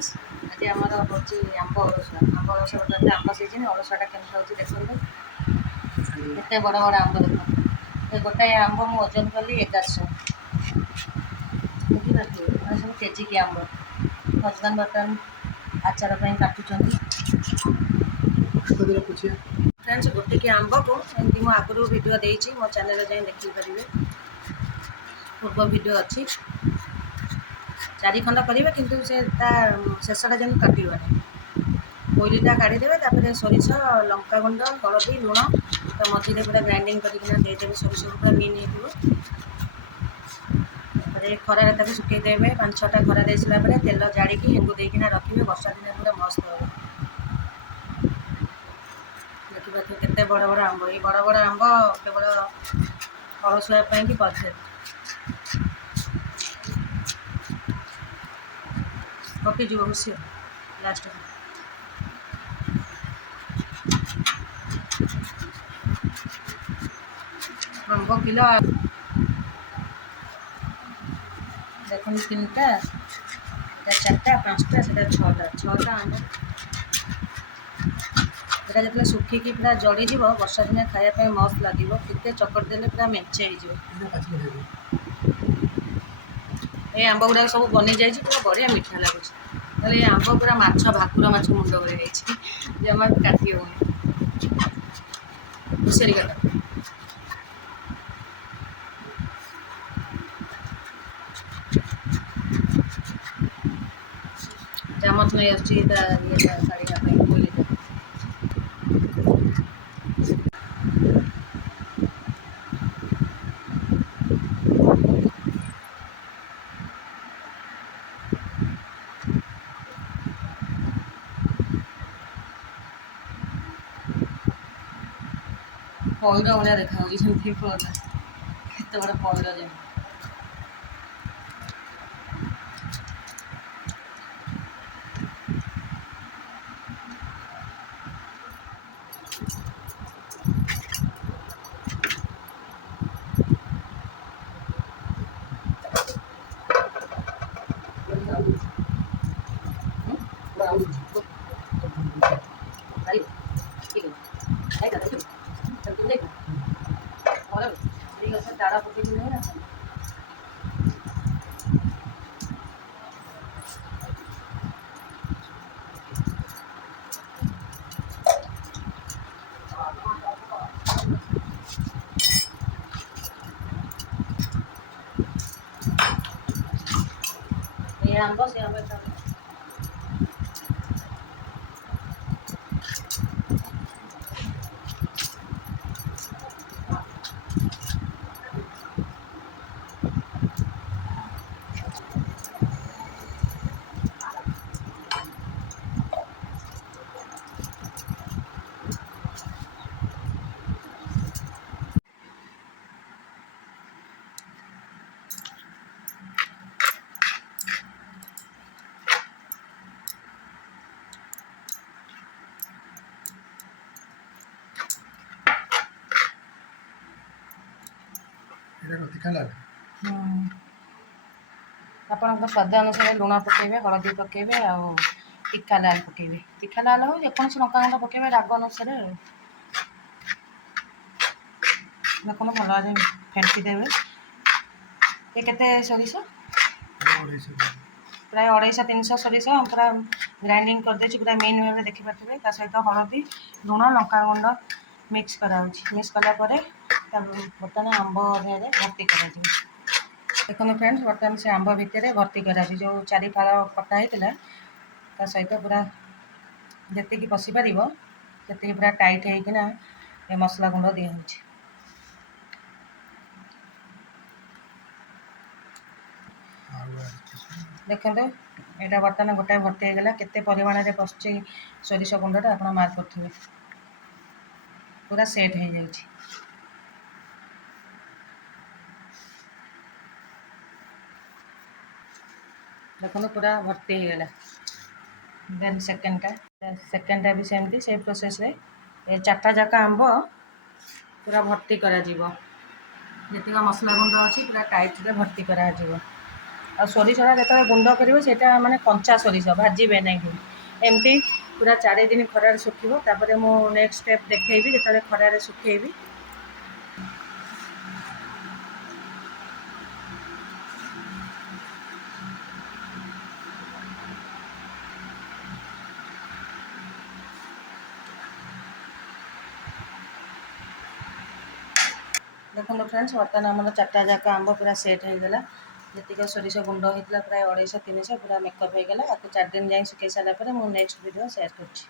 Friends आज आमर हूँ आंब अड़सा बर्तमान आंब सीजन अड़साटा केमती होती देखते केते बड़ बड़ आंब देख गोटाए आंब मु ओजन कली 1100 बुझिपारे सब केजी की आंब हजबैंड बर्तमान आचार काटुंट फ्रेंड्स गोटे की आंब को एमती मुझे आगुरी भिड देती मो चैनल जाए देखिपारे पूर्व भिड अच्छी 4 खंड करेंगे किंतु से शेषटा जमी काटवानी कोईलीटा काढ़ीदेवे तापर सोरिष लंका गुंड हलदी लुण तो मझे पूरा ग्राइंडिंग करदेवे सोरिष पूरा मीन हो खरार सुखेदेवे 5-6टा खरा दे सारापर तेल जाड़ी हेंगू देकिना रखिए वर्षा दिन पूरा मस्त हो देखिए केते बड़ बड़ आंब ये बड़ बड़ आंब केवल अड़सुआपाई कि परफेक्ट पकईजी बस लास्ट आंब किलो देखो 3टा 4टा 5टा से 6टा आंब यहाँ जो सुखिकी पूरा जड़ीज वर्षा दिन खायापी मस्त लगे केते चकट देले पूरा मेचे ये आंब गुड़ा सब बनी जाए पूरा बढ़िया मीठा लगुच ये आंब पूरा माछ भाकुर माछ मुंड भर जमा भी काटी हो घुसेरी काट चामच नहीं आसाड़ी कोईली पैर भाया देखा जमी फलटा केत बड़ा पैर जमी तारा पकड़ ना ये आंब से आंब आप स्वाद अनुसार लुण पकेबे हलदी पकेबे आ टिक्का लाल पकेबे टिक्का लाल हो जेकोसी लंका गुंड पकेबे राग अनुसार देखो भल फेंटी देवे ये केते सोरिष प्राय 250-300 सोरिष पूरा ग्राइंडिंग कर देछि पूरा मेन भाव देखि पारथिबे ता सहित हलदी लुण लंका गुंड मिक्स कराउछि मिक्स कला परे बर्तमान आंब देहरे भर्ती करा देखो फ्रेंड्स बर्तमान से आंब भितर भर्ती करा जो 4 फाड़ कटा होता ता सहित पूरा जी पशि पार से पूरा टाइट होना ये मसला गुंड दिया देखो यहाँ बर्तमान गोटाए भर्ती होगा केते परिमाण में पशुची सोरिष गुंडटा आप मार्क करेंगे पूरा सेट हो जाए देखो पूरा भर्ती होगा देन सेकेंडटा भी सेमती से प्रोसेस रे 4टा जाक आंब पूरा भर्ती करा जीवो जतिका मसला गुंड अच्छी पूरा टाइट रे भर्ती करा जीवो ଆଉ ସୋରିଷଟା ଯେତେବେଳେ ଗୁଣ୍ଡ କରିବ ସେଇଟା ମାନେ କଞ୍ଚା ସୋରିଷ ଭାଜିବେ ନାହିଁ। ଏମିତି ପୁରା 4 ଦିନ ଖରାରେ ଶୁଖିବ। ତାପରେ ମୁଁ ନେକ୍ସଟ ଷ୍ଟେପ୍ ଦେଖେଇବି ଯେତେବେଳେ ଖରାରେ ଶୁଖେଇବି। ଦେଖନ୍ତୁ ଫ୍ରେଣ୍ଡସ୍, ବର୍ତ୍ତମାନ ଆମର 4ଟା ଯାକ ଆମ୍ବ ପୁରା ସେଟ୍ ହେଇଗଲା। ଯେତିକି ସୋରିଷ ଗୁଣ୍ଡ ହେଇଥିଲା ପ୍ରାୟ 250 300 ପୁରା ମେକଅପ୍ ହେଇଗଲା। ଆକୁ 4 ଦିନ ଯାଏଁ ଶୁଖେଇ ସାରିଲା ପରେ ମୁଁ ନେକ୍ସଟ ଭିଡ଼ିଓ ସେୟାର କରୁଛି।